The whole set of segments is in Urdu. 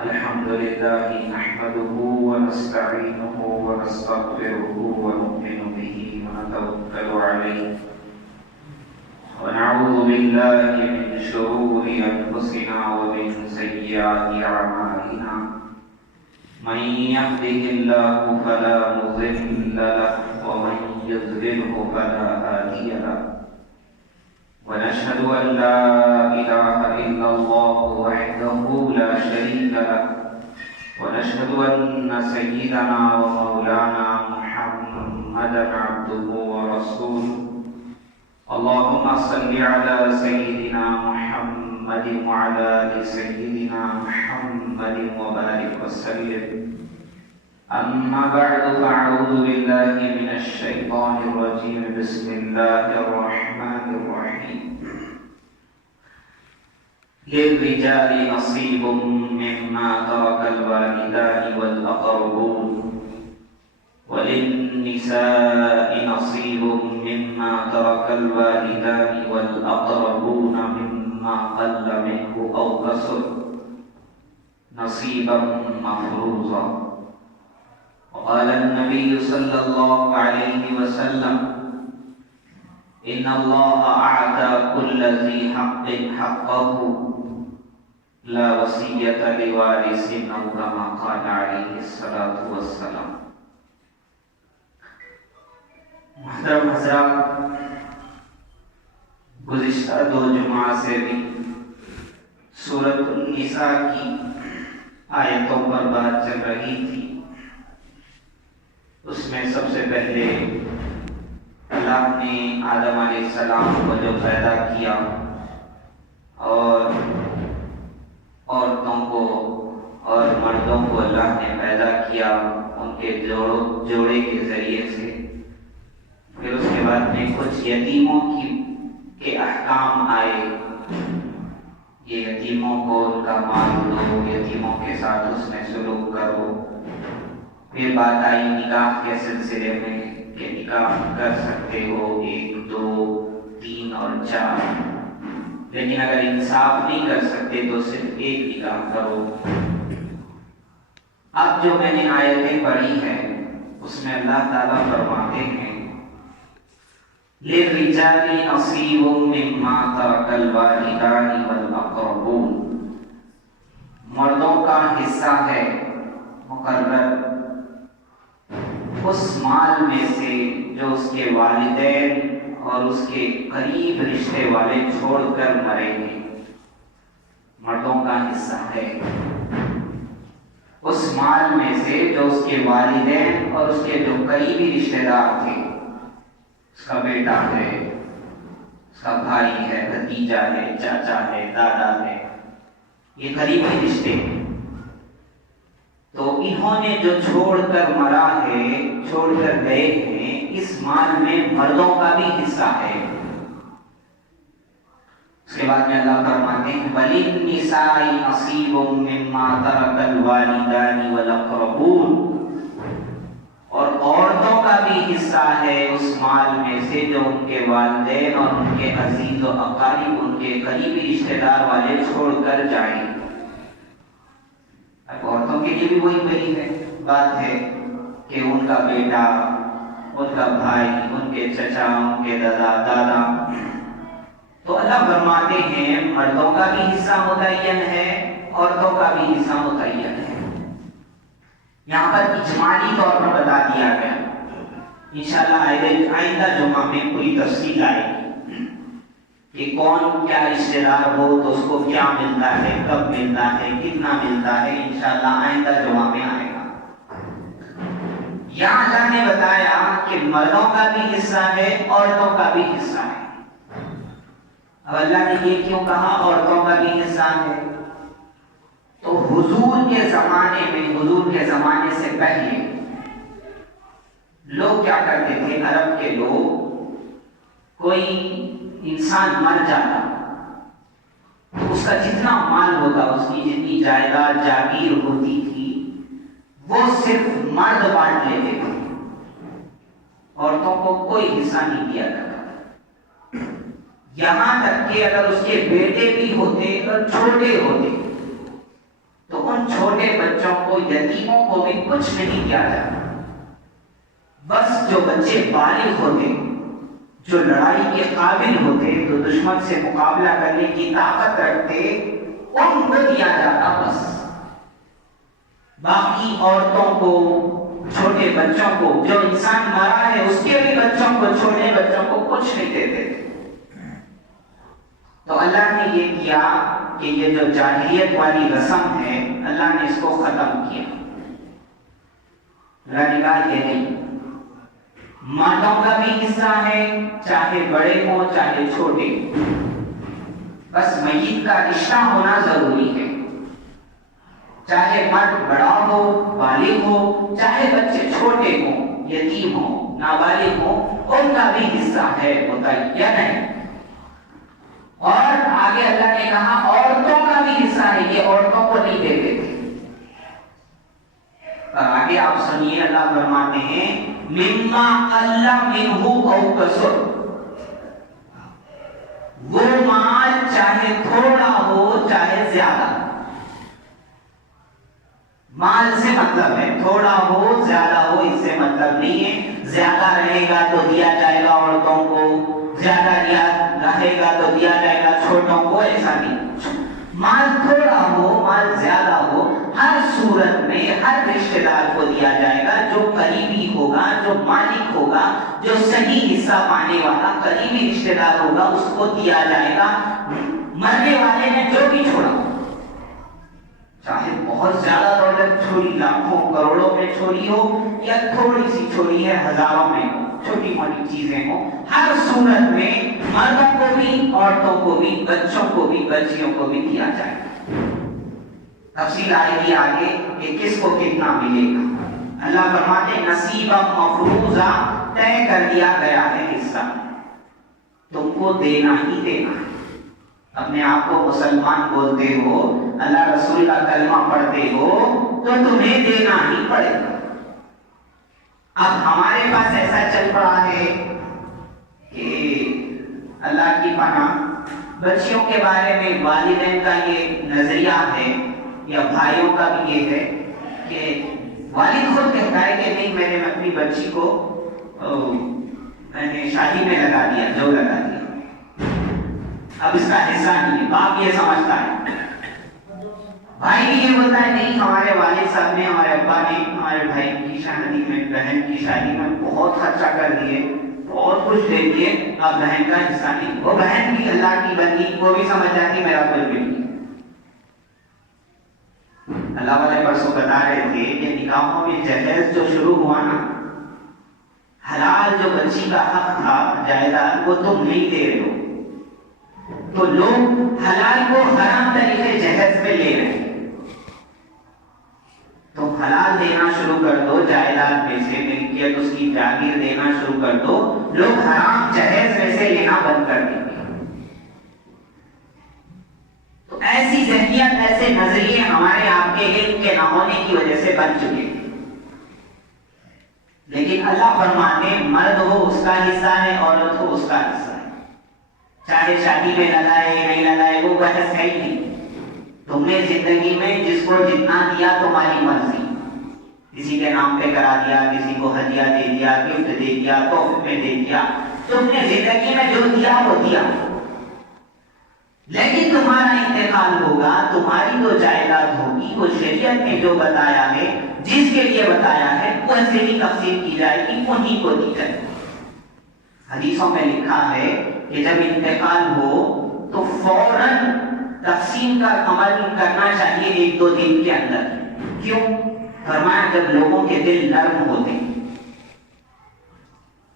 الحمد لله نحمده ونستعينه ونستغفره ونؤمن به ونتوكل عليه ونعوذ بالله من شرور أنفسنا ومن سيئات أعمالنا من يهده الله فلا مضل له ومن يضلله فلا هادي له ونشهد أن لا إله إلا الله وحده لا شريك له ونشهد أن سيدنا ومولانا محمدا عبده ورسوله اللهم صل على سيدنا محمد وعلى آل سيدنا محمد وبارك وسلم أما بعد فأعوذ بالله من الشيطان الرجيم بسم الله الرحمن الرحيم للرجال نصيب مما ترك الوالدان والأقربون وللنساء نصيب مما ترك الوالدان والأقربون مما قل منه أو كثر نصيبا مفروضا وقال النبي صلى الله عليه وسلم إن الله أعطى كل ذي حق حقه لا وصية لوارث أو كما قال عليه الصلاة والسلام. محترم حضرات، گزشتہ 2 جمعہ سے بھی سورۃ النساء کی آیتوں پر بات چل رہی تھی. اس میں سب سے پہلے اللہ نے آدم علیہ السلام کو جو پیدا کیا اور عورتوں کو اور مردوں کو اللہ نے پیدا کیا ان کے جوڑے کے ذریعے سے. پھر اس کے بعد میں کچھ یتیموں کے احکام آئے. یہ یتیموں کو ان کا مال دو، یتیموں کے ساتھ اس میں سلوک کرو. پھر بات آئی نکاح کے سلسلے میں کہ نکاح کر سکتے ہو 1، 2، 3 اور 4، لیکن اگر انصاف نہیں کر سکتے تو صرف 1 نکاح کرو. اب جو میں نے آیتیں پڑھی ہیں اس میں اللہ تعالیٰ فرماتے ہیں لِلرِّجَالِ نَصِيبٌ مِّمَّا تَرَكَ الْوَالِدَانِ وَالْأَقْرَبُونَ، مردوں کا حصہ ہے مقرر اس مال میں سے جو اس کے والدین اور اس کے قریب رشتے والے چھوڑ کر مریں گے. مردوں کا حصہ ہے اس مال میں سے جو اس کے والدین اور اس کے جو قریبی رشتے دار تھے. اس کا بیٹا ہے، اس کا بھائی ہے، بھتیجا ہے، چاچا ہے، دادا ہے، یہ قریبی رشتے ہیں. تو انہوں نے جو چھوڑ کر مرا ہے، چھوڑ کر گئے ہیں، اس مال میں مردوں کا بھی حصہ ہے. اس کے بعد میں اللہ فرماتے ہیں وَلِلنِّسَاءِ نَصِيبٌ مِّمَّا تَرَكَ الْوَالِدَانِ وَالْأَقْرَبُونَ، اور عورتوں کا بھی حصہ ہے اس مال میں سے جو ان کے والدین اور ان کے عزیز و اقارب، ان کے قریبی رشتہ دار والے چھوڑ کر جائیں. اب عورتوں کے لیے بھی وہی بات ہے کہ ان کا بیٹا، ان کا بھائی، ان کے چچا، ان کے دادا. تو اللہ فرماتے ہیں مردوں کا بھی حصہ متعین ہے، عورتوں کا بھی حصہ متعین ہے. یہاں پر اجمالی طور پر بتا دیا گیا. انشاءاللہ آئندہ جمعہ میں پوری تفصیل آئے گی کہ کون کیا رشتہ دار ہو تو اس کو کیا ملتا ہے، کب ملتا ہے، کتنا ملتا ہے. انشاءاللہ آئندہ جمعہ میں آئے گا. یہاں اللہ نے بتایا کہ مردوں کا بھی حصہ ہے، عورتوں کا بھی حصہ ہے. اب اللہ نے یہ کیوں کہا عورتوں کا بھی حصہ ہے؟ تو حضور کے زمانے میں، حضور کے زمانے سے پہلے لوگ کیا کرتے تھے، عرب کے لوگ، کوئی انسان مر جاتا تو اس کا جتنا مال ہوتا، اس کی جتنی جائیداد جاگیر ہوتی تھی، وہ صرف مرد بانٹ لیتے تھے، عورتوں کو کوئی حصہ نہیں دیا جاتا. یہاں تک کہ اگر اس کے بیٹے بھی ہوتے اور چھوٹے ہوتے تو ان ان چھوٹے بچوں کو، یتیموں کو بھی کچھ نہیں دیا جاتا. بس جو بچے بالغ ہوتے، جو لڑائی کے قابل ہوتے، تو دشمن سے مقابلہ کرنے کی طاقت رکھتے، ان کو دیا جاتا بس. باقی عورتوں کو، چھوٹے بچوں کو، جو انسان مرا ہے اس کے بھی بچوں کو، چھوٹے بچوں کو کچھ نہیں دیتے. تو اللہ نے یہ کیا کہ یہ جو جاہلیت والی رسم ہے اللہ نے اس کو ختم کیا. اللہ نے کہا یہ نہیں، مردوں کا بھی حصہ ہے، چاہے بڑے ہوں چاہے چھوٹے، بس میت کا رشتہ ہونا ضروری ہے. چاہے مرد بڑا ہو، بالغ ہو، چاہے بچے چھوٹے ہوں، یتیم ہوں، نابالغ ہوں، ان کا بھی حصہ ہے متعین ہے. اور آگے اللہ نے کہا عورتوں کا بھی حصہ ہے، یہ عورتوں کو نہیں دیتے تھے. اور آگے آپ سنیے اللہ فرماتے ہیں مما اللہ منہ او کسر، وہ مال چاہے تھوڑا ہو چاہے زیادہ. مال سے مطلب ہے تھوڑا ہو زیادہ ہو اس سے مطلب نہیں ہے. زیادہ رہے گا تو دیا جائے گا عورتوں کو، زیادہ رہے گا تو دیا جائے گا چھوٹوں کو، ایسا نہیں. مال تھوڑا ہو مال زیادہ ہو، ہر صورت میں ہر رشتہ دار کو دیا جائے گا. جو قریبی ہوگا، جو مالک ہوگا، جو صحیح حصہ پانے والا قریبی رشتہ دار ہوگا اس کو دیا جائے گا. مرنے والے نے جو بھی چھوڑا، چاہے بہت زیادہ دولت چھوڑی، لاکھوں کروڑوں میں چھوڑی ہو یا تھوڑی سی چھوڑی ہے ہزاروں میں، چھوٹی موٹی چیزیں ہوں، ہر صورت میں مردوں کو بھی، عورتوں کو بھی، بچوں کو بھی، بچیوں کو بھی دیا جائے. تفصیل آئے گی آگے کہ کس کو کتنا ملے گا. اللہ فرماتے نصیبا مفروضا، طے کر دیا گیا ہے حصہ، تم کو دینا ہی دینا ہے. اپنے آپ کو مسلمان بولتے ہو، اللہ رسول کا کلمہ پڑھتے ہو تو تمہیں دینا ہی پڑے گا. اب ہمارے پاس ایسا چل پڑا ہے کہ اللہ کی پناہ بچیوں کے بارے میں والدین کا یہ نظریہ ہے یا بھائیوں کا بھی یہ ہے کہ والد خود کہتا ہے کہ نہیں میں نے اپنی بچی کو میں نے شادی میں لگا دیا، جو لگا دیا، اب اس کا حصہ نہیں ہے. باپ یہ سمجھتا ہے، بھائی بھی یہ بولتا ہے نہیں ہمارے والد صاحب نے، ہمارے ابا نے ہمارے بھائی کی شادی میں، بہن کی شادی میں بہت خرچہ کر دیے، بہت کچھ دے دیے، اب بہن کا حصہ نہیں. وہ بہن بھی اللہ کی بندی، وہ بھی سمجھ جاتی میرا کچھ بھی نہیں. اللہ والے پرسوں بتا رہے تھے کہ نکاحوں میں جہیز جو شروع ہوا نا، حلال جو بچی کا حق تھا جائیداد وہ تم نہیں دے رہے ہو، تو لوگ حلال کو حرام طریقے جہیز میں لے رہے ہیں. تو حلال دینا شروع کر دو، جائیداد میں سے ملکیت اس کی جاگیر دینا شروع کر دو، لوگ حرام جہیز میں سے لینا بند کر دیں گے. تو ایسی ذہنیت، ایسے نظریے ہمارے آپ کے علم کے نہ ہونے کی وجہ سے بن چکے ہیں. لیکن اللہ فرماتے مرد ہو اس کا حصہ ہے، عورت ہو اس کا حصہ ہے. چاہے شادی میں لگائے نہیں لگائے وہ بحث ہے ہی نہیں. تم نے زندگی میں جس کو جتنا دیا تمہاری مرضی، کسی کے نام پہ کرا دیا، کسی کو ہدیہ دے دیا، گفٹ دے دیا، تحفے میں دے دیا، تم نے زندگی میں جو دیا وہ دیا. لیکن تمہارا انتقال ہوگا، تمہاری جو جائیداد ہوگی وہ شریعت نے جو بتایا ہے، جس کے لیے بتایا ہے ویسے ہی تقسیم کی جائے گی، انہی کو دی جائے گی. حدیثوں میں لکھا ہے کہ جب انتقال ہو تو فوراً تقسیم کا عمل کرنا چاہیے 1-2 دن کے اندر. کیوں؟ فرمایا جب لوگوں کے دل نرم ہوتے ہیں،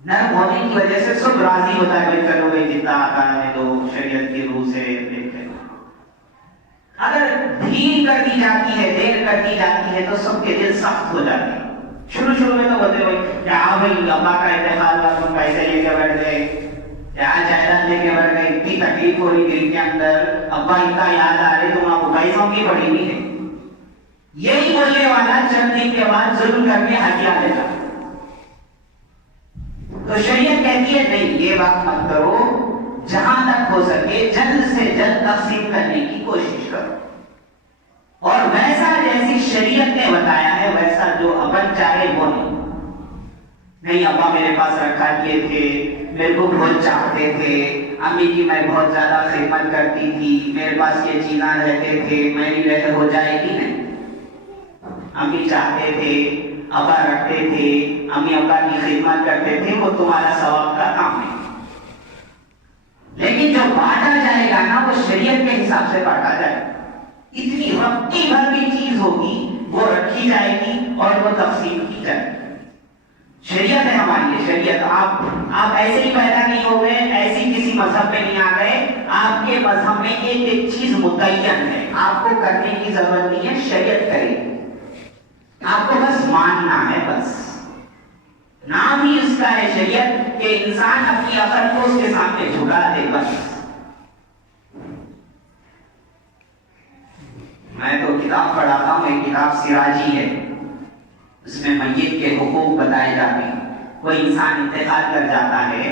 نرم ہونے کی وجہ سے سب راضی ہوتا ہے، بھائی چلو بھائی جتنا آتا ہے تو شریعت کی روح سے دیکھتے ہیں. اگر ڈھیل کر دی جاتی ہے، دیر کر دی جاتی ہے تو سب کے دل سخت ہو جاتے ہیں. شروع میں تو بولتے بھائی کیا بھائی ابا کا انتقال ہوا، تم پیسے لے کے بیٹھ گئے، کیا جائیداد لے کے بیٹھ گئے، اتنی تکلیف ہو رہی دل کے اندر، ابا اتنا یاد آ رہے، تم آپ پیسوں کی پڑی ہوئی ہے. یہی بولنے والا چند دن کے بعد ظلم کر کے ہٹیا لیتا. تو شریعت کہتی ہے نہیں، یہ بات مت کرو، جہاں تک ہو سکے جلد سے جلد تقسیم کرنے کی کوشش کرو. اور ویسا جیسا شریعت نے بتایا ہے ویسا جو اپن چاہے وہ نہیں ابا میرے پاس رکھا کیے تھے، میرے کو بہت چاہتے تھے، امی کی میں بہت زیادہ خدمت کرتی تھی، میرے پاس یہ چیزاں رہتے تھے، میری رہ ہو جائے گی نہیں۔ امی چاہتے تھے، ابا رکھتے تھے، امی ابا کی خدمت کرتے تھے، وہ تمہارا ثواب کا کام ہے۔ لیکن جو بانٹا جائے گا نا وہ شریعت کے حساب سے بانٹا جائے گا۔ اتنی وقتی بھر کی چیز ہوگی وہ رکھی جائے گی اور وہ تقسیم کی جائے گی۔ شریعت ہے ہماری شریعت۔ آپ ایسے ہی پیدا نہیں ہو گئے، ایسی کسی مذہب میں نہیں آ گئے۔ آپ کے مذہب میں ایک ایک چیز متعین ہے، آپ کو کرنے کی ضرورت نہیں ہے، شریعت کرے گی۔ آپ کو بس ماننا ہے، بس نام ہی اس کا ہے شریعت کہ انسان اپنی عقل کو اس کے سامنے جھکا دے بس۔ میں تو کتاب پڑھاتا ہوں، ایک کتاب سراجی ہے، اس میں میت کے حقوق بتائے جاتے ہیں۔ کوئی انسان انتقال کر جاتا ہے،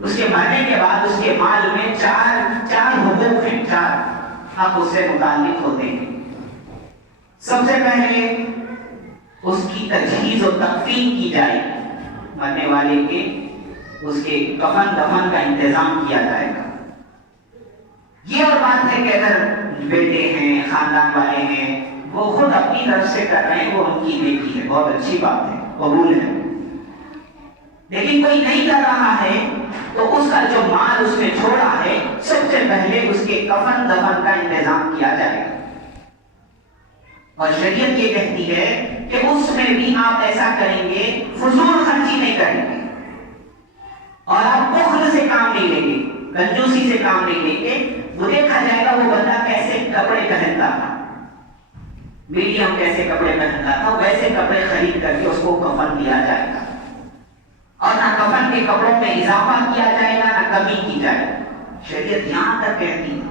اس کے مرنے کے بعد اس کے مال میں چار حقوق ہیں، چار حق اس سے متعلق ہوتے ہیں۔ سب سے پہلے اس کی تجہیز و تکفین کی جائے، مرنے والے کے اس کے کفن دفن کا انتظام کیا جائے گا۔ یہ اور بات ہے کہ اگر بیٹے ہیں، خاندان والے ہیں، وہ خود اپنی طرف سے کر رہے ہیں، وہ ان کی نیکی ہے، بہت اچھی بات ہے، قبول ہے۔ لیکن کوئی نہیں کر رہا ہے تو اس کا جو مال اس نے چھوڑا ہے، سب سے پہلے اس کے کفن دفن کا انتظام کیا جائے گا۔ اور شریعت یہ کہتی ہے کہ اس میں بھی آپ ایسا کریں گے، فضول خرچی نہیں کریں گے، اور آپ بخل سے کام نہیں لیں گے، کنجوسی سے کام نہیں لیں گے۔ وہ دیکھا جائے گا وہ بندہ کیسے کپڑے پہنتا تھا، میڈیم کیسے کپڑے پہنتا تھا، ویسے کپڑے خرید کر کے اس کو کفن دیا جائے گا، اور نہ کفن کے کپڑوں میں اضافہ کیا جائے گا نہ کمی کی جائے گا۔ شریعت یہاں تک کہتی ہے۔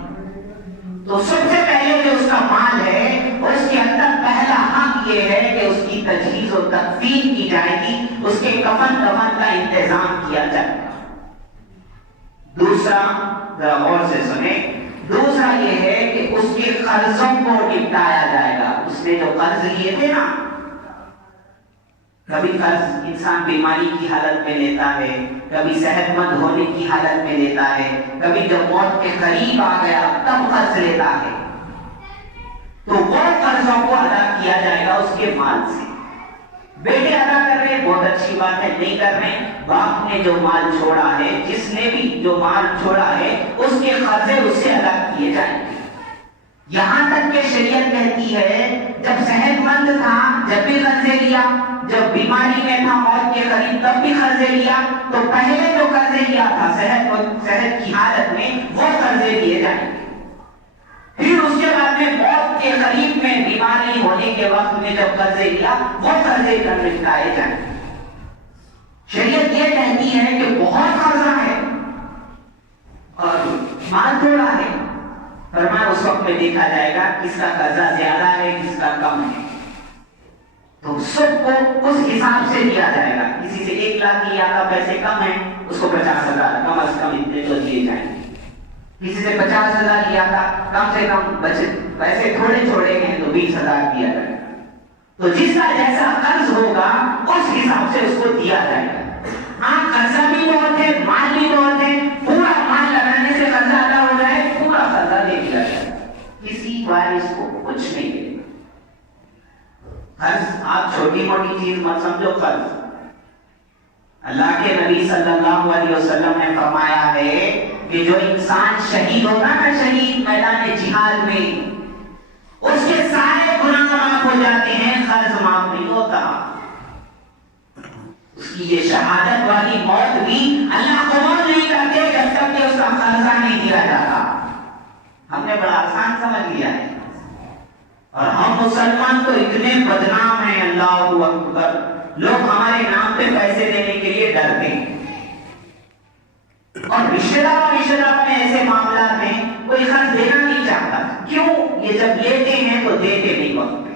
تو سب سے پہلے جو اس کا مال ہے اس کے اندر پہلا حق یہ ہے کہ اس کی تجہیز و تکفین کی جائے گی، اس کے کفن دفن کا انتظام کیا جائے گا۔ دوسرا، ذرا غور سے سنیں، دوسرا یہ ہے کہ اس کے قرضوں کو نپٹایا جائے گا۔ اس نے جو قرض لیے تھے نا، کبھی قرض انسان بیماری کی حالت میں لیتا ہے، کبھی صحت مند ہونے کی حالت میں لیتا ہے، کبھی جب موت کے قریب آ گیا تب قرض لیتا ہے، تو وہ قرضوں کو ادا کیا جائے گا اس کے مال سے۔ بیٹے ادا کر رہے ہیں، بہت اچھی بات ہے، نہیں کر رہے ہیں، باپ نے جو مال چھوڑا ہے، جس نے بھی جو مال چھوڑا ہے، اس کے قرضے اس سے ادا کیے جائیں گے۔ یہاں تک کہ شریعت کہتی ہے جب صحت مند تھا جب بھی قرضے لیا، جب بیماری میں تھا موت کے قریب تب بھی قرضے لیا، تو پہلے جو قرضے لیا تھا صحت کی حالت میں وہ قرضے لیے جائیں گے۔ پھر اس کے بعد میں موت کے قریب میں بیماری ہونے کے وقت میں جب قرضے لیا وہ قرضے کر نپٹائے جائیں۔ شریعت یہ کہتی ہے کہ بہت قرضہ ہے اور مال تھوڑا ہے، فرمایا اس وقت میں دیکھا جائے گا کس کا قرضہ زیادہ ہے کس کا کم ہے، تو سب کو اس حساب سے دیا جائے گا۔ کسی سے 1 لاکھ لیا تھا، پیسے کم ہیں، اس کو 50,000 کم از کم اتنے تو دیے جائیں گے۔ کسی سے 50,000 لیا تھا، کم سے کم پیسے تھوڑے چھوڑے ہیں تو 20,000 دیا جائے گا۔ تو جس کا جیسا قرض ہوگا اس حساب سے اس کو دیا جائے گا۔ ہاں قرضہ بھی بہت ہے، مال بھی بہت ہے، پورا مال لگانے سے قرضہ ادا ہو جائے، پورا قرضہ دے دیا جائے، کسی وارث کو کچھ نہیں دے۔ قرض آپ چھوٹی موٹی چیز مت سمجھو، قرض اللہ کے نبی صلی اللہ علیہ وسلم نے فرمایا ہے کہ جو انسان شہید ہوتا نا، شہید میدان جہاد میں، اس کے سارے گناہ معاف ہو جاتے ہیں، قرض معاف نہیں ہوتا۔ اس کی یہ شہادت والی موت بھی اللہ قبول نہیں کرتے جب تک کہ اس کا قرضہ نہیں دیا جاتا۔ ہم نے بڑا آسان سمجھ لیا ہے، اور ہم مسلمان تو اتنے بدنام ہیں، اللہ اکبر، لوگ ہمارے نام پہ پیسے دینے کے لیے ڈرتے ہیں، اور رشتہ دار میں ایسے معاملات میں کوئی قرض دینا نہیں چاہتا۔ کیوں؟ یہ جب لیتے ہیں تو دیتے نہیں وقت پہ،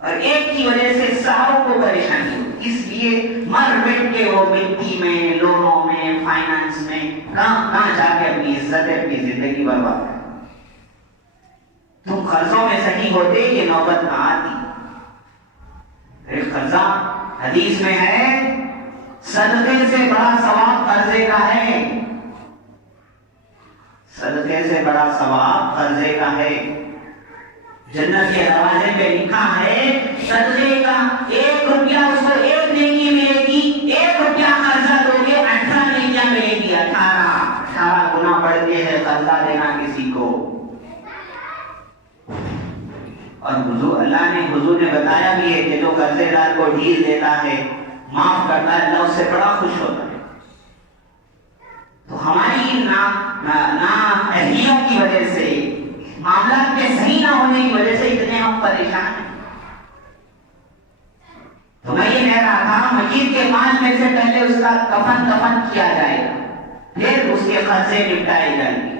اور ایک کی وجہ سے ساروں کو پریشانی ہوتی، اس لیے مر مٹ کے وہ مٹی میں، لونوں میں، فائنانس میں کہاں جا کے اپنی عزت اپنی زندگی برباد ہے۔ تم قرضوں میں صحیح ہوتے یہ نوبت نہ آتی. قرضہ حدیث میں ہے صدقے سے بڑا ثواب قرضے کا ہے. صدقے سے بڑا ثواب قرضے کا ہے. جنت کے دروازے پہ لکھا ہے صدقے کا 1 روپیہ اس کو 1 نیکی ملے گی, 1 روپیہ قرضہ دو گے 18 نیکیاں ملے گی. 18 گنا بڑھتے ہے قرضہ دینا کسی کو. اور اللہ نے حضور نے بتایا بھی ہے کہ جو قرضے دار کو ڈھیل دیتا ہے معاف کرتا ہے اللہ اس سے بڑا خوش ہوتا ہے. تو ہماری نااہلیوں کی وجہ سے معاملات کے صحیح نہ ہونے کی وجہ سے اتنے ہم پریشان ہیں. تو میں یہ کہہ رہا تھا مجید کے مال میں سے پہلے اس کا کفن کیا جائے گا, پھر اس کے قرضے نپٹائے جائیں گے,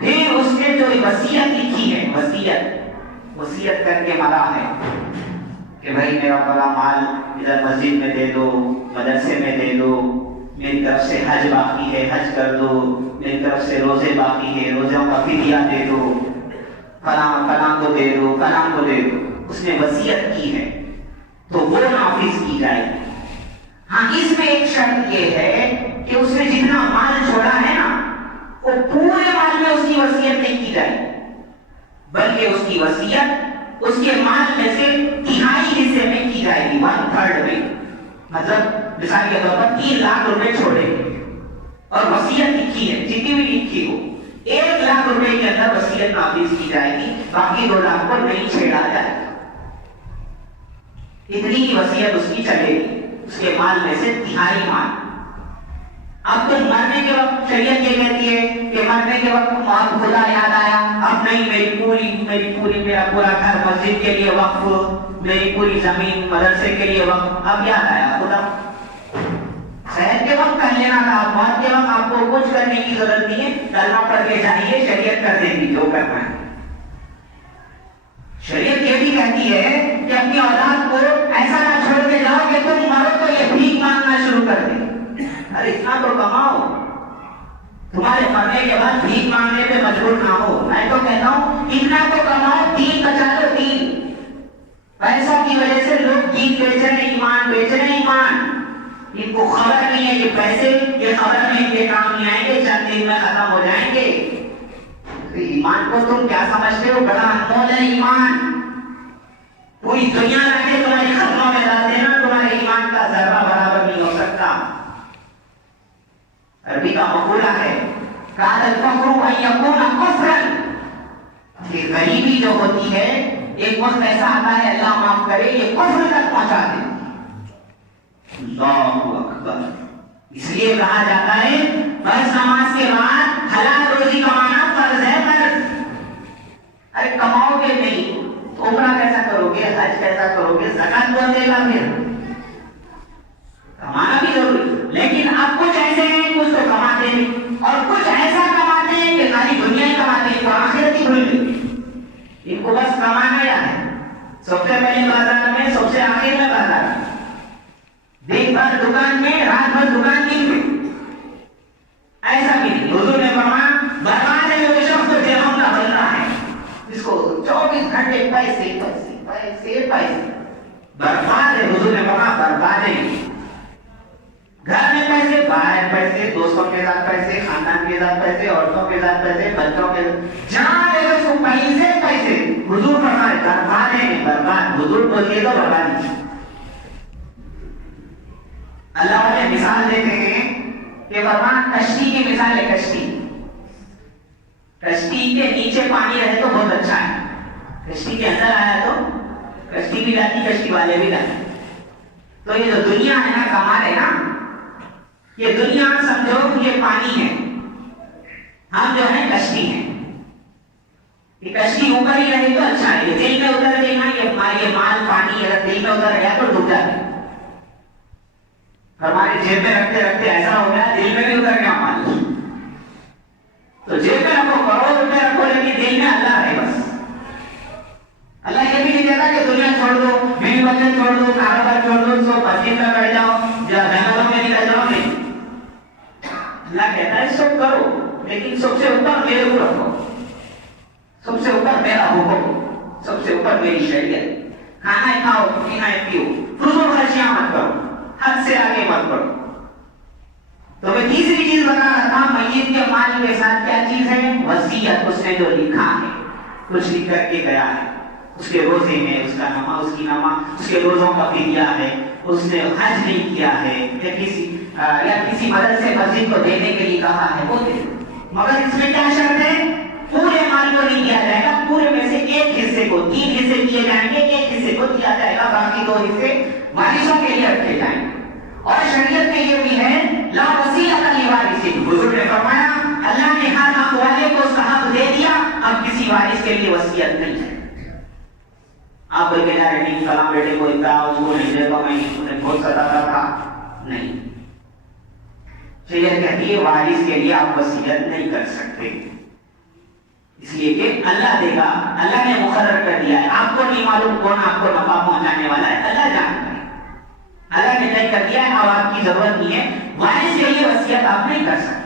پھر اس نے جو وصیت لکھی ہے وصیت کر کے مرا ہے کہ بھائی میرا بڑا مال ادھر مسجد میں دے دو, مدرسے میں دے دو, میری طرف سے حج باقی ہے حج کر دو, میری طرف سے روزے باقی ہے روزوں کا فدیہ دے دو, فلاں کو دے دو, فلاں کو دے دو. اس نے وصیت کی ہے تو وہ نافذ کی جائے گی. ہاں اس میں ایک شرط یہ ہے کہ اس نے جتنا مال چھوڑا ہے نا وہ پورے مال میں اس کی وصیت نہیں کی جائے, بلکہ اس کی وصیت اس کے مال میں سے 3/4 حصے میں کی جائے گی, 1/3 میں. مطلب مثال کے طور پر 3 لاکھ روپے چھوڑے اور وصیت لکھی ہے جتنی بھی لکھی ہو 1 لاکھ روپے کے اندر وصیت نافذ کی جائے گی, باقی 2 لاکھ کو نہیں چھیڑا جائے گا. اتنی کی وصیت اس کی چلے گی, اس کے مال میں سے 3/4 مال. اب تم مرنے کے وقت شریعت یہ کہتی ہے کہ مرنے کے وقت آپ خدا یاد آیا, اب نہیں میری پوری میرا پورا گھر مسجد کے لیے وقف, میری پوری زمین مدرسے کے لیے وقف, اب یاد آیا خدا. صحت کے وقت کر لینا تھا, موت کے وقت آپ کو کچھ کرنے کی ضرورت نہیں ہے, کلمہ پڑھ کے جائیے شریعت کر دے گی جو کرنا ہے. شریعت یہ بھی کہتی ہے کہ اپنی اولاد کو ایسا نہ چھوڑ کے جاؤ کہ تم مرو تو یہ بھیک مانگنا شروع کر دے. ارے اتنا تو کماؤ, تمہارے مرنے کے بعد بھیک مانگنے پہ مجبور نہ ہو. میں تو کہتا ہوں اتنا تو کماؤ, 3 بچا لو. 3 پیسوں کی وجہ سے لوگ دین بیچ رہے ہیں, ایمان بیچ رہے ہیں. ایمان ان کو خبر نہیں ہے یہ پیسے, یہ خبر نہیں ان کے کام نہیں آئیں گے, چند دن میں ختم ہو جائیں گے. ایمان کو تم کیا سمجھتے ہو, بڑا انمول ہے ایمان. پوری دنیا رہ کے تمہاری قدموں میں ڈال دینا, تمہارے ایمان کا ذرہ برابر نہیں ہو سکتا. عربی کا مقولہ ہے کاد الفقر ان یکون کفرا, کہ غریبی جو ہوتی ہے ایک وقت ایسا آتا ہے اللہ معاف کرے یہ کفر تک پہنچا دے. اللہ اکبر. اس لیے کہا جاتا ہے بس نماز کے بعد حلال روزی کمانا فرض ہے. فرض. ارے کماؤ گے نہیں تو عمرہ کیسا کرو گے, حج کیسا کرو گے, زکات کون دے گا؟ پھر کمانا بھی ضروری. لیکن اب کچھ ایسے ہیں کچھ تو کماتے ہیں اور کچھ ایسا کماتے ہیں کہ ساری دنیا ہی کماتے ہیں, تو آخرت ہی بھول گئی. ان کو بس کمانا یا ہے, سب سے پہلے بازار میں, سب سے آخر میں بازار میں, دن بھر دکان میں, رات بھر دکان دن میں. ایسا بھی نہیں. حضور نے فرمایا برباد ہے وہ شخص جو درہم کا بن رہا ہے, جس کو 24 گھنٹے پیسے پیسے پیسے پیسے. برباد ہے. حضور نے فرمایا برباد ہے. گھر میں پیسے, باہر پیسے, دوستوں کے ساتھ پیسے, خاندان کے ساتھ پیسے, عورتوں کے ساتھ پیسے, بچوں کے ساتھ, جہاں دیکھو اس کو پیسے پیسے. حضور فرمائے برباد ہے. برباد. حضور بولیے تو برباد. اللہ والے مثال دیتے ہیں کہ برباد کشتی کی مثال ہے. کشتی کے نیچے پانی رہے تو بہت اچھا ہے, کشتی کے اندر آیا تو کشتی بھی جاتی, کشتی والے بھی جاتے. تو یہ جو دنیا ہے نا, کما رہے نا, یہ دنیا سمجھو یہ پانی ہے, ہم جو ہیں کشتی ہیں. یہ کشتی اوپر ہی رہے تو اچھا ہے. یہ دل میں اتر گئی نا, یہ مال پانی اگر دل میں اتر گیا تو ڈوب جاتے. ہمارے جیب میں رکھتے رکھتے ایسا ہو گیا دل میں بھی اتر گیا مال. تو جیب میں رکھو, کروڑ روپے رکھو, لیکن دل میں اللہ ہے بس. اللہ یہ بھی نہیں کہتا کہ دنیا چھوڑ دو, بیوی بچے چھوڑ دو, کاروبار چھوڑ دو, سو مسجد میں بیٹھ جاؤ, جنگلوں میں نکل جاؤ. نہیں, اللہ کہتا ہے سب کرو لیکن سب سے اوپر میرے کو رکھو. سب سے اوپر میرا حکم، سب سے اوپر میری شریعت، کھانا کھاؤ پینا پیو، فضول خرچیاں مت کرو، حد سے آگے مت کرو۔ تو میں تیسری چیز بتا رہا تھا، میت کے مال کے ساتھ کیا چیز ہے؟ وصیت، اس نے جو لکھا ہے، کچھ لکھ کر کے گیا ہے، اس کے روزے میں اس کا نماز، اس کی نماز، اس کے روزوں کا فدیہ ہے، اس نے حج نہیں کیا ہے، یا کسی مدد سے مسجد کو دینے کے لیے کہا ہے، وہ دے۔ مگر اس میں کیا شرط ہے؟ پورے مال کو نہیں دیا جائے گا، پورے میں سے ایک حصے کو، 3 حصے دیے جائیں گے، ایک حصے کو دیا جائے گا، باقی 2 حصے وارثوں کے لیے رکھے جائیں گے۔ اور شریعت میں یہ بھی ہے، لا وصیۃ لوارث، حضور نے فرمایا اللہ نے ہر حق والے کو اس کا حق دے دیا، اب کسی وارث کے لیے وصیت نہیں ہے۔ آپ کوئی کہہ رہے نہیں فلاں بیٹے کو اتنا اس کو نہیں دے گا، میں انہیں بہت ستاتا تھا، نہیں۔ شریعت کہتی ہے وارث کے لیے آپ وصیت نہیں کر سکتے، اس لیے کہ اللہ دے گا، اللہ نے مقرر کر دیا ہے، آپ کو نہیں معلوم کون آپ کو نفع پہنچانے والا ہے، اللہ جانتا ہے، اللہ نے طے کر دیا ہے، اب آپ کی ضرورت نہیں ہے، وارث کے لیے وصیت آپ نہیں کر سکتے۔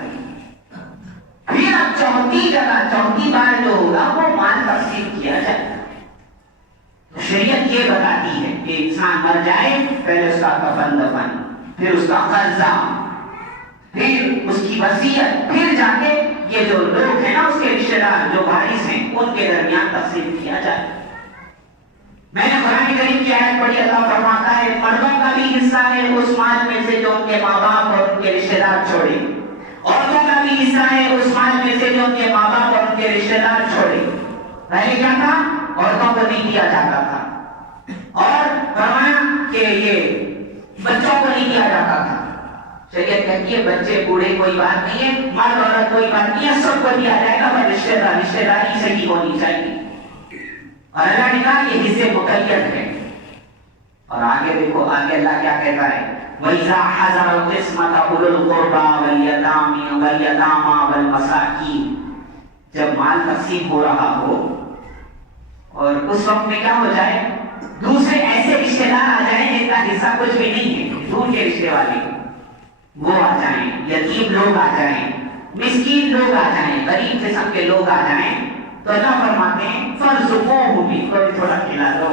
پھر اب چوتھی بار جو ہوگا وہ مال تقسیم کیا جائے گا۔ شریعت یہ بتاتی ہے کہ انسان مر جائے، پہلے اس کا کفن دفن، پھر اس کا قرضہ، پھر اس کی وصیت، پھر جا کے یہ جو لوگ ہیں نا اس کے رشتہ دار جو وارث ہیں ان کے درمیان تقسیم کیا جائے۔ میں نے قرآن کریم کی آیت پڑھی، اللہ فرماتا ہے مردوں کا بھی حصہ ہے اس مال میں سے جو ان کے ماں باپ اور ان کے رشتہ دار چھوڑے، عورتوں کا بھی حصہ ہے اس مال میں سے جو ان کے ماں باپ اور ان کے رشتہ دار چھوڑے۔ پہلے کیا تھا؟ عورتوں کو نہیں دیا جاتا تھا، اور فرمایا کہ یہ بچوں کو نہیں دیا جاتا تھا۔ شریعت کہتی ہے بچے بوڑھے کوئی بات نہیں ہے، مرد عورت کوئی بات نہیں ہے، سب کو دیا جائے گا، پر رشتہ داری صحیح ہونی چاہیے۔ اور اللہ نے کہا یہ حصے مقید ہے۔ اور آگے دیکھو، آگے اللہ کیا کہتا ہے، وَإِذَا حَضَرَ الْقِسْمَةَ أُولُو الْقُرْبَى وَالْيَتَامَى وَالْمَسَاكِينَ، جب مال تقسیم ہو رہا ہو اور اس وقت میں کیا ہو جائے، دوسرے ایسے رشتہ دار آ جائیں جن کا حصہ کچھ بھی نہیں ہے، دور کے رشتے والے وہ آ جائیں، یتیم لوگ آ جائیں، مسکین لوگ آ جائیں، غریب قسم کے لوگ آ جائیں، تو اللہ فرماتے ہیں فَارْزُقُوهُمْ مِنْ، کو بھی تھوڑا کھلا دو،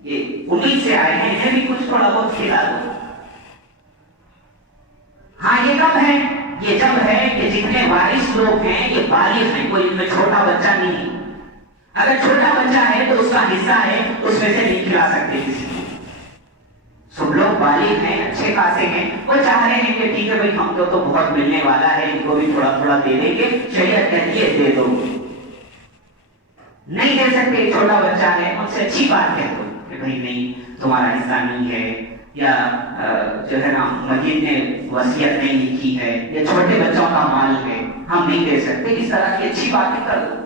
یہ امید سے آئے ہیں، انہیں بھی کچھ تھوڑا بہت کھلا دو۔ ہاں یہ کب ہے؟ یہ جب ہے کہ جتنے وارث لوگ ہیں یہ بالغ ہیں، کوئی ان میں چھوٹا بچہ نہیں ہے۔ اگر چھوٹا بچہ ہے تو اس کا حصہ ہے، اس میں سے نہیں کھلا سکتے کسی کو۔ سب لوگ بالغ ہیں، اچھے خاصے ہیں، وہ چاہ رہے ہیں کہ ٹھیک ہے بھائی ہم کو تو بہت ملنے والا ہے، ان کو بھی تھوڑا تھوڑا دے دیں گے، شریعت کہتی ہے دے دو۔ نہیں دے سکتے، چھوٹا بچہ ہے، ان سے اچھی بات کہہ دو کہ بھائی نہیں تمہارا حصہ نہیں ہے، یا جو ہے نا مسجد نے وصیت نہیں لکھی ہے، یا چھوٹے بچوں کا مال ہے ہم نہیں دے سکتے، اس طرح کی اچھی باتیں کر دو۔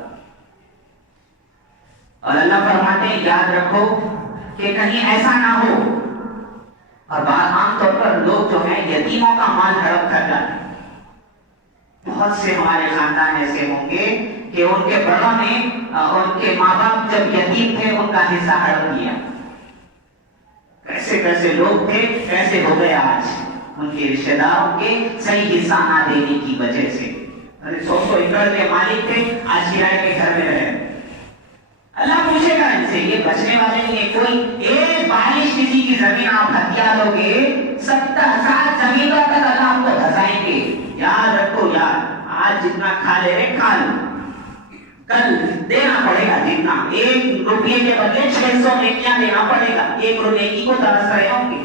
اور اللہ فرماتے ہیں یاد رکھو کہ کہیں ایسا نہ ہو، اور بات عام طور پر لوگ جو ہیں یتیموں کا مال ہڑپ کر جاتے ہیں۔ بہت سے ہمارے خاندان ایسے ہوں گے کہ ان کے بڑوں نے ان کے ماں باپ جب یتیم تھے ان کا حصہ ہڑپ لیا۔ کیسے کیسے لوگ تھے، کیسے ہو گئے آج ان کے رشتہ داروں کے صحیح حصہ نہ دینے کی وجہ سے۔ 100 ایکڑ کے مالک تھے، آج کرائے کے گھر میں رہے۔ اللہ پوچھے گا ان سے، یہ بچنے والے نہیں ہے، کوئی ایک بالش کسی کی زمین آپ ہتھیا لو گے، 70,000 زمینوں تک اللہ آپ کو دھسائیں گے۔ یاد رکھو یار، آج جتنا کھا لے رہے کھا لو، کل دینا پڑے گا جتنا، 1 روپیے کے بدلے 600 نیکیاں دینا پڑے گا، 1 روپیے کی کو ترس رہے ہوں گے۔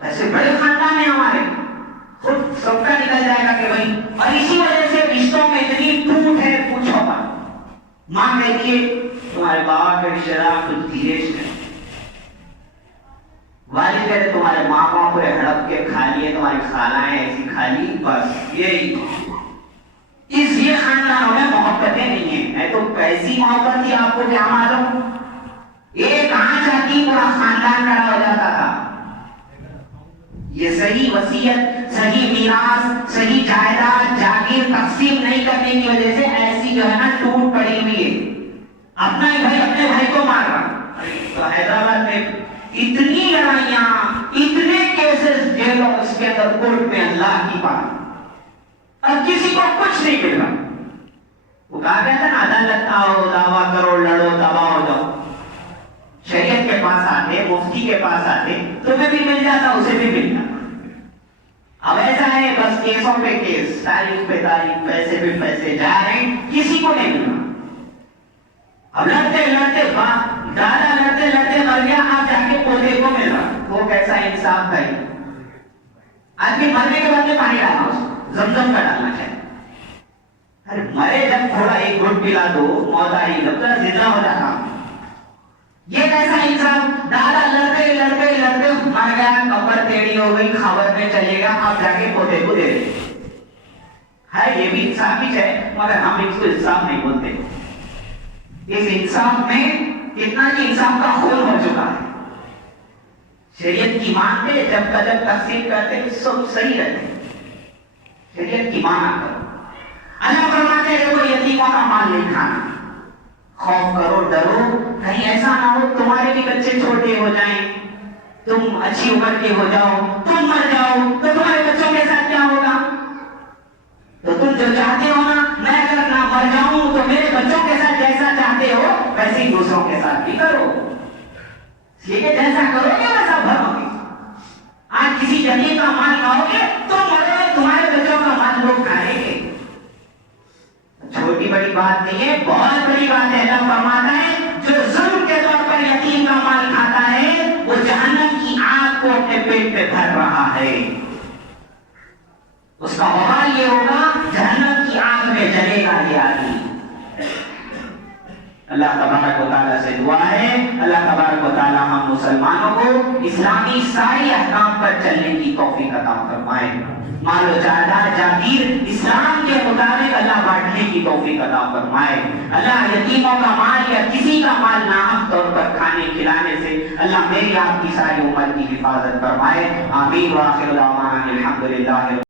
ایسے بڑے خاندان ہیں ہمارے، خود سب کا نکل جائے گا کہ بھائی، اور اسی وجہ سے رشتوں میں اتنی ٹوٹ ہے پوچھو مت۔ ماں کہتی ہے تمہارے بابا کے رشتہ دار کچھ دھیرے سے، والد کہتے تمہارے ماں باپ کو ہڑپ کے کھا لیے، تمہاری خالائیں ایسی کھا لی، بس یہی۔ یہ خاندانوں میں محبتیں نہیں ہیں، میں تو کیسی محبت تھی آپ کو کیا معلوم، ایک آنچ آتی پورا خاندان کھڑا ہو جاتا تھا۔ یہ صحیح وصیت، صحیح میراث، صحیح جائیداد جاگیر تقسیم نہیں کرنے کی وجہ سے ایسی جو ہے نا ٹوٹ پڑی ہوئی ہے، اپنا ہی بھائی اپنے بھائی کو مار رہا۔ تو حیدرآباد میں اتنی لڑائیاں، اتنے کیسز جیلوں اس کے اندر کورٹ میں، اللہ کی بات اور کسی کو کچھ نہیں مل رہا. وہ کہا گیا تھا نا عدالت آؤ دعویٰ کرو لڑو تباہ ہو جاؤ. شریعت کے پاس آتے مفتی کے پاس آتے تمہیں بھی مل جاتا اسے بھی مل جاتا. اب ایسا ہے بس کیسوں پہ کیس تاریخ پہ تاریخ پیسے پہ پیسے جا رہے ہیں کسی کو نہیں مل رہا. اب لڑتے لڑتے دادا لڑتے لڑتے مر گیا اب جا کے پوتے کو مل رہا. وہ کیسا انصاف ہے. آدمی مرنے کے بعد میں پانی ڈالنا اس زمزم کا ڈالنا چاہیے. ارے مرے جب تھوڑا ایک گھٹ پلا دو موت آئی جب تک زندہ ہو جاتا. یہ کیسا انسان دادا لڑتے لڑتے لڑتے مر گیا کمر ٹیڑھی ہو گئی خبر میں چلے گا اب جا کے پوتے کو دے دے. ہے یہ بھی انصاف ہی ہے مگر ہم اس کو انصاف نہیں بولتے. اس انصاف میں کتنا کی انصاف کا خون ہو چکا ہے. شریعت کی مانتے جب کا جب تقسیم کرتے سب صحیح رہتے. شریعت کی مانا کرو. اللہ فرماتے ہیں کہ کوئی یتیموں کا مال نہیں کھانا. خوف کرو ڈرو کہیں ایسا نہ ہو تمہارے بھی بچے چھوٹے ہو جائیں تم اچھی عمر کے ہو جاؤ تم مر جاؤ تو تمہارے بچوں کے ساتھ کیا ہوگا. تو تم جو چاہتے ہو نا میں اگر نہ مر جاؤں تو میرے بچوں کے ساتھ جیسا چاہتے ہو ویسے ہی دوسروں کے ساتھ بھی کرو. ٹھیک ہے جیسا کرو گے ویسا بھرو گے. آج کسی یتیم کا مال کھاؤ گے تو مرے تمہارے بچوں کا مال لوگ کھائیں گے. چھوٹی بڑی بات نہیں ہے بہت بڑی بات ہے. اللہ فرماتا ہے جو ظلم کے طور پر یتیم کا مال کھاتا ہے وہ جہنم کی آگ کو اپنے پیٹ پہ بھر رہا ہے. اس کا وبال یہ ہوگا جہنم کی آگ میں جلے گا یہ آدمی. اللہ تبارک و تعالیٰ سے دعا ہے اللہ تبارک و تعالیٰ ہم مسلمانوں کو اسلامی ساری احکام پر چلنے کی توفیق عطا فرمائے. مال و جائیداد جاگیر اسلام کے مطابق اللہ بانٹنے کی توفیق عطا فرمائے. اللہ یتیموں کا مال یا کسی کا مال ناحق طور پر کھانے کھلانے سے اللہ میری آپ کی ساری امت کی حفاظت فرمائے. آمین. وآخر دعوانا الحمدللہ.